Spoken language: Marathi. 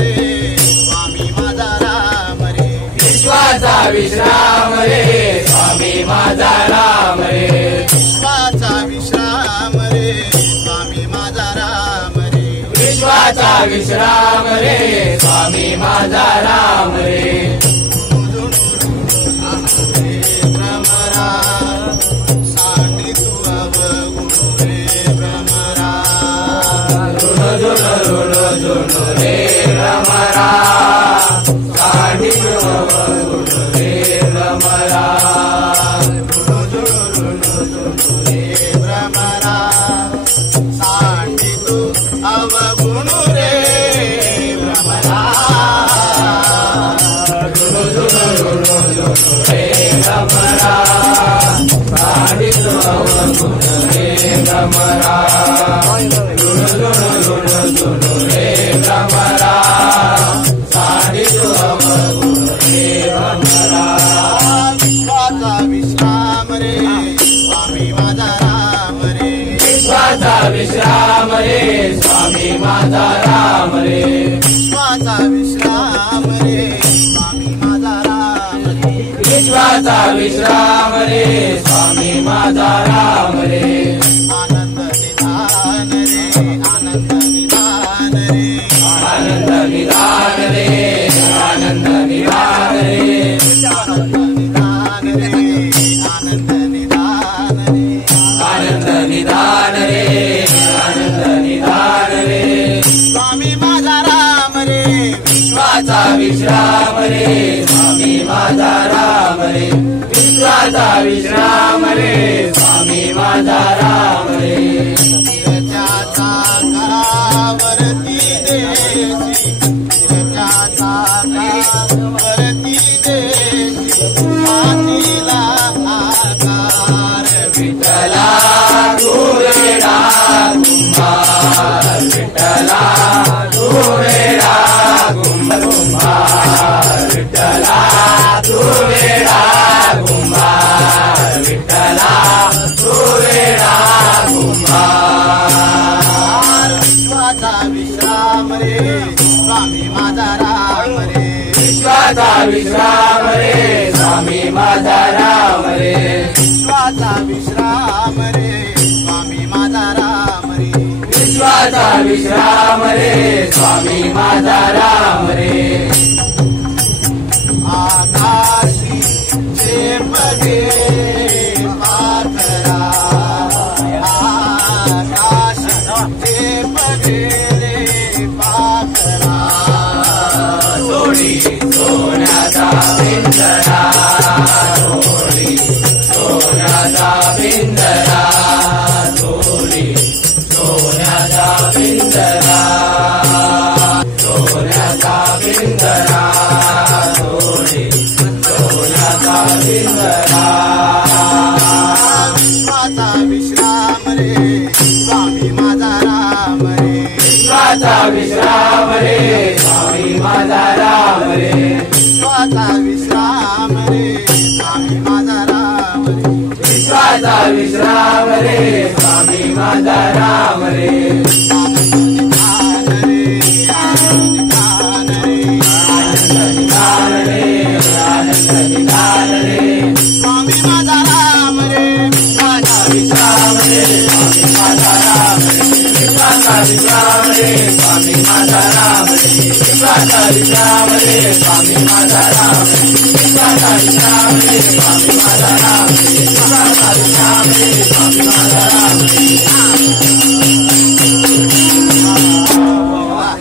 रे स्वामी माझा राम रे विश्वाचा विश्राम रे स्वामी माझा राम रे विश्वाचा विश्राम रे स्वामी माझा राम रे विश्वाचा विश्राम रे स्वामी माझा राम रे भ्रमरा सांडी तू अवगुण रे भ्रमरा ऋण ऋण ऋण ऋण रे भ्रमरा सांडी तू अवगुण रे भ्रमरा सांडी तू अवगुण रे भ्रमरा ऋण ऋण ऋण ऋण रे भ्रमरा सांडी तू अवगुण रे भ्रमरा ऋण ऋण ऋण ऋण रे भ्रमरा सांडी तू अवगुण रे भ्रमरा विश्वाचा विश्राम रे स्वामी माझा राम रे विश्वाचा विश्राम रे स्वामी माझा राम रे विश्वाचा विश्राम रे स्वामी माझा राम रे विश्वाचा विश्राम रे स्वामी माझा राम रे आनंद निधान रे आनंद निधान रे आनंद निधान रे आनंद निधान रे आनंद निधान रे आनंद निधान रे आनंद निधान रे आनंद निधान रे स्वामी माझा राम रे विश्वाचा विश्राम रे स्वामी माझा राम रे विश्वाचा विश्राम रे स्वामी माझा राम रे विरजाचा करावरती देशी विरजाचा करावरती देशी मातीला आकार विठ्ठला तू वेडा कुंभार विठ्ठला तू वेडा कुंभार विठ्ठला तू वेडा कुंभार विठ्ठला तू वेडा कुंभार विश्वाचा विश्राम रे स्वामी माझा राम रे विश्वाचा विश्राम रे स्वामी माझा राम रे विश्वाचा विश्राम रे स्वामी माझा राम रे विश्वाचा विश्राम रे स्वामी माझा राम रे आकाशी झेपगे पाखरा आकाशी झेपगे रे पाखरा सोडी सोन्याचा पिंजरा सोडी सोन्याचा पिंजरा सोडी सोन्याचा पिंजरा सोन्याचा पिंजरा सोडी सोन्याचा पिंजरा विश्वाचा विश्राम रे स्वामी माझा राम रे विश्वाचा विश्राम रे स्वामी माझा राम रे विश्वाचा विश्राम रे स्वामी माझा राम रे विश्वाचा विश्राम रे स्वामी माझा राम रे आनंद निधान रे आनंद निधान रे आनंद निधान रे स्वामी माझा राम रे माझा विश्राम रे स्वामी माझा राम रे विश्वाचा विश्राम रे स्वामी माझा राम रे विश्वाचा विश्राम रे स्वामी माझा राम रे विश्वाचा विश्राम रे स्वामी माझा राम